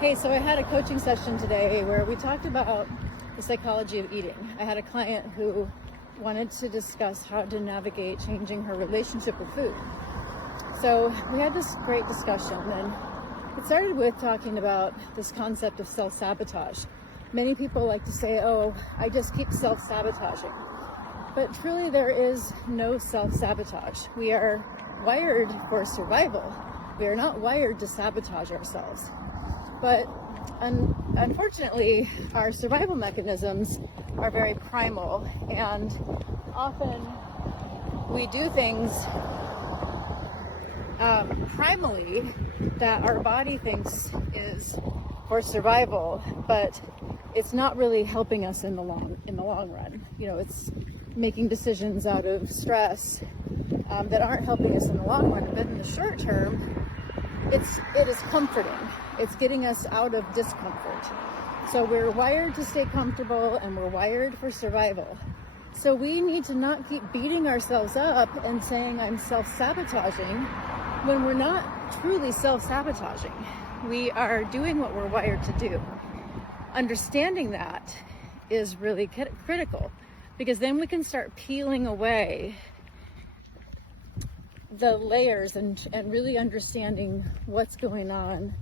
Hey, so I had a coaching session today where we talked about the psychology of eating. I had a client who wanted to discuss how to navigate changing her relationship with food. So we had this great discussion, and it started with talking about this concept of self-sabotage. Many people like to say, oh, I just keep self-sabotaging. But truly there is no self-sabotage. We are wired for survival. We are not wired to sabotage ourselves. But unfortunately, our survival mechanisms are very primal, and often we do things primally that our body thinks is for survival, but it's not really helping us in the long run. You know, it's making decisions out of stress that aren't helping us in the long run, but in the short term, it is comforting. It's getting us out of discomfort. So we're wired to stay comfortable, and we're wired for survival. So we need to not keep beating ourselves up and saying I'm self-sabotaging when we're not truly self-sabotaging. We are doing what we're wired to do. Understanding that is really critical, because then we can start peeling away the layers and really understanding what's going on.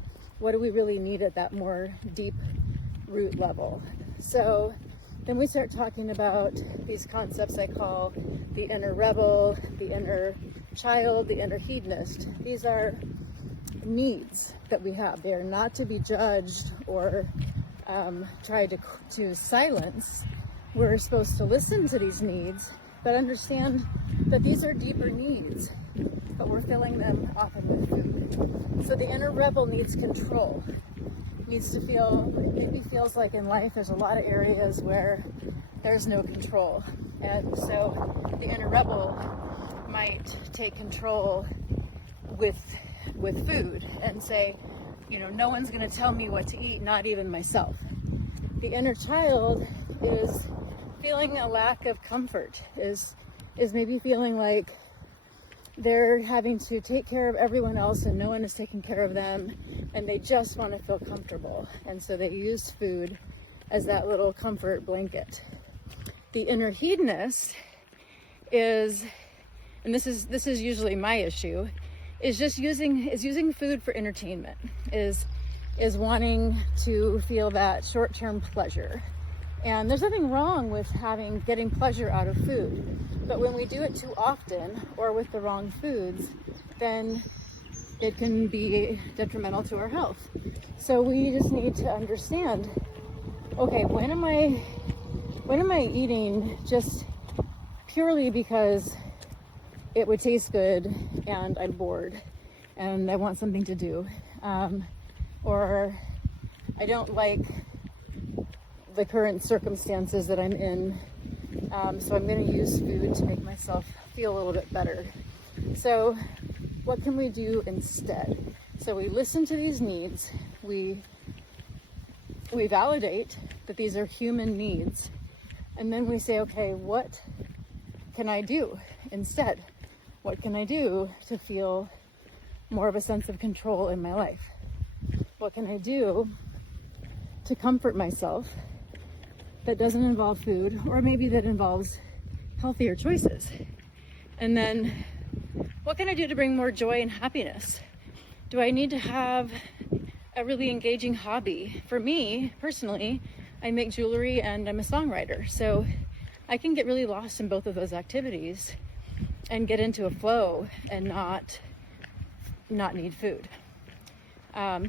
What do we really need at that more deep root level? So then we start talking about these concepts I call the inner rebel, the inner child, the inner hedonist. These are needs that we have. They are not to be judged or tried to silence. We're supposed to listen to these needs, but understand that these are deeper needs, but we're filling them often with food. So the inner rebel needs control, needs to feel, it maybe feels like in life there's a lot of areas where there's no control. And so the inner rebel might take control with food and say, you know, no one's going to tell me what to eat, not even myself. The inner child is feeling a lack of comfort, is maybe feeling like they're having to take care of everyone else and no one is taking care of them, and they just want to feel comfortable. And so they use food as that little comfort blanket. The inner hedonist is, and this is usually my issue, is using food for entertainment, is wanting to feel that short-term pleasure. And there's nothing wrong with getting pleasure out of food, but when we do it too often or with the wrong foods, then it can be detrimental to our health. So we just need to understand, okay, when am I eating just purely because it would taste good and I'm bored and I want something to do, or I don't like the current circumstances that I'm in, so I'm going to use food to make myself feel a little bit better. So what can we do instead? So we listen to these needs, we validate that these are human needs, and then we say, okay, what can I do instead? What can I do to feel more of a sense of control in my life? What can I do to comfort myself that doesn't involve food, or maybe that involves healthier choices? And then what can I do to bring more joy and happiness? Do I need to have a really engaging hobby? For me, personally, I make jewelry and I'm a songwriter. So I can get really lost in both of those activities and get into a flow and not need food.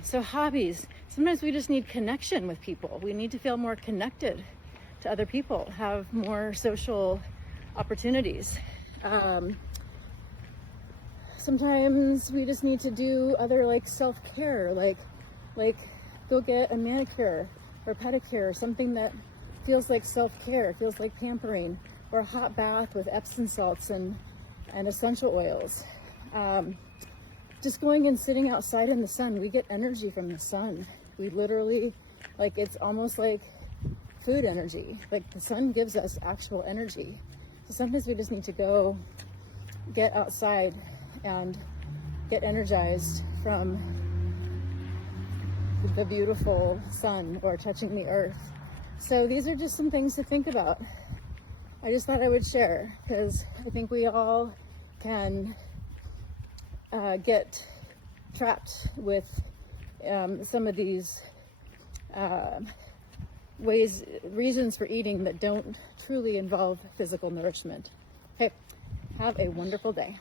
So hobbies, sometimes we just need connection with people. We need to feel more connected to other people, have more social opportunities. Sometimes we just need to do other like self-care, like go get a manicure or pedicure, something that feels like self-care, feels like pampering, or a hot bath with Epsom salts and essential oils. Just going and sitting outside in the sun, we get energy from the sun. We literally, like, it's almost like food energy. Like, the sun gives us actual energy. So sometimes we just need to go get outside and get energized from the beautiful sun or touching the earth. So these are just some things to think about. I just thought I would share because I think we all can get trapped with some of these reasons for eating that don't truly involve physical nourishment. Okay, have a wonderful day.